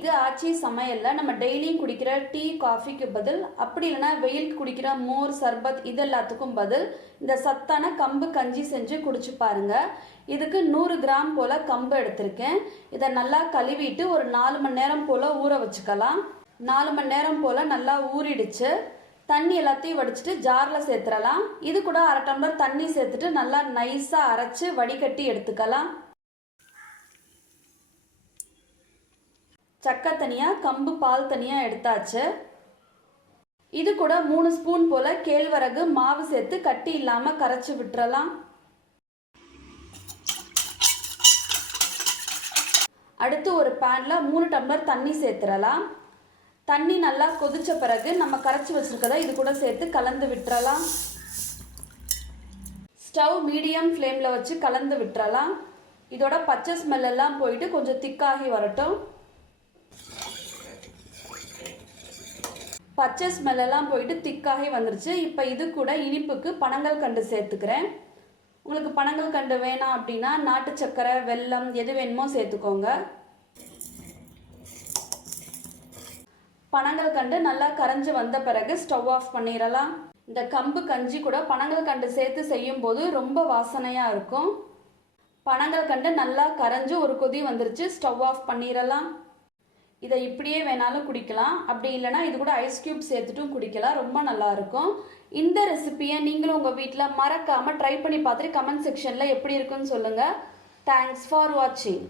இது ஆச்சி சமையலில் நம்ம டெய்லியும் குடிக்கிற டீ காஃபிக்கு பதில். அப்படி இல்லைன்னா வெயிலுக்கு குடிக்கிற மோர் சர்பத் இது எல்லாத்துக்கும் பதில். இந்த சத்தான கம்பு கஞ்சி செஞ்சு குடிச்சு பாருங்க. இதுக்கு நூறு கிராம் போல் கம்பு எடுத்திருக்கேன். இதை நல்லா கழுவிட்டு ஒரு நாலு மணி நேரம் போல் ஊற வச்சுக்கலாம். நாலு மணி நேரம் போல் நல்லா ஊறிடுச்சு. தண்ணி எல்லாத்தையும் வடிச்சிட்டு ஜாரில் சேர்த்துடலாம் இது கூட அரை டம்ளர் தண்ணி சேர்த்துட்டு நல்லா நைஸாக அரைச்சி வடிகட்டி எடுத்துக்கலாம். சக்கை தனியாக கம்பு பால் தனியாக எடுத்தாச்சு. இது கூட மூணு ஸ்பூன் போல் கேழ்வரகு மாவு சேர்த்து கட்டி இல்லாமல் கரைச்சி விட்டுறலாம். அடுத்து ஒரு பேனில் மூணு டம்ளர் தண்ணி சேர்த்துடலாம் தண்ணி நல்லா கொதிச்ச பிறகு நம்ம கரைச்சி வச்சிருக்கதை இது கூட சேர்த்து கலந்து விட்டுறலாம். ஸ்டவ் மீடியம் ஃப்ளேமில் வச்சு கலந்து விட்டுறலாம். இதோட பச்சை ஸ்மெல்லெல்லாம் போயிட்டு கொஞ்சம் திக்காகி வரட்டும். பச்சை ஸ்மெல்லெல்லாம் போயிட்டு திக்காகி வந்துருச்சு. இப்போ இது கூட இனிப்புக்கு பனங்கள் கண்டு சேர்த்துக்கிறேன். உங்களுக்கு பனங்கள் கண்டு வேணாம் அப்படின்னா நாட்டு சக்கரை வெல்லம் எது வேணுமோ சேர்த்துக்கோங்க. பனங்கள் கண்டு நல்லா கரைஞ்சு வந்த பிறகு ஸ்டவ் ஆஃப் பண்ணிடலாம். இந்த கம்பு கஞ்சி கூட பனங்கள் கண்டு சேர்த்து செய்யும் போது ரொம்ப வாசனையாக இருக்கும். பனங்கள் கண்டு நல்லா கரைஞ்சு ஒரு கொதி வந்துருச்சு. ஸ்டவ் ஆஃப் பண்ணிடலாம். இதை இப்படியே வேணாலும் குடிக்கலாம். அப்படி இல்லைனா இது கூட ஐஸ் க்யூப் சேர்த்துட்டும் குடிக்கலாம். ரொம்ப நல்லா இருக்கும். இந்த ரெசிபியை நீங்களும் உங்கள் வீட்டில் மறக்காமல் ட்ரை பண்ணி பார்த்துட்டு கமெண்ட் செக்ஷனில் எப்படி இருக்குன்னு சொல்லுங்கள் தேங்க்ஸ் ஃபார் வாட்சிங்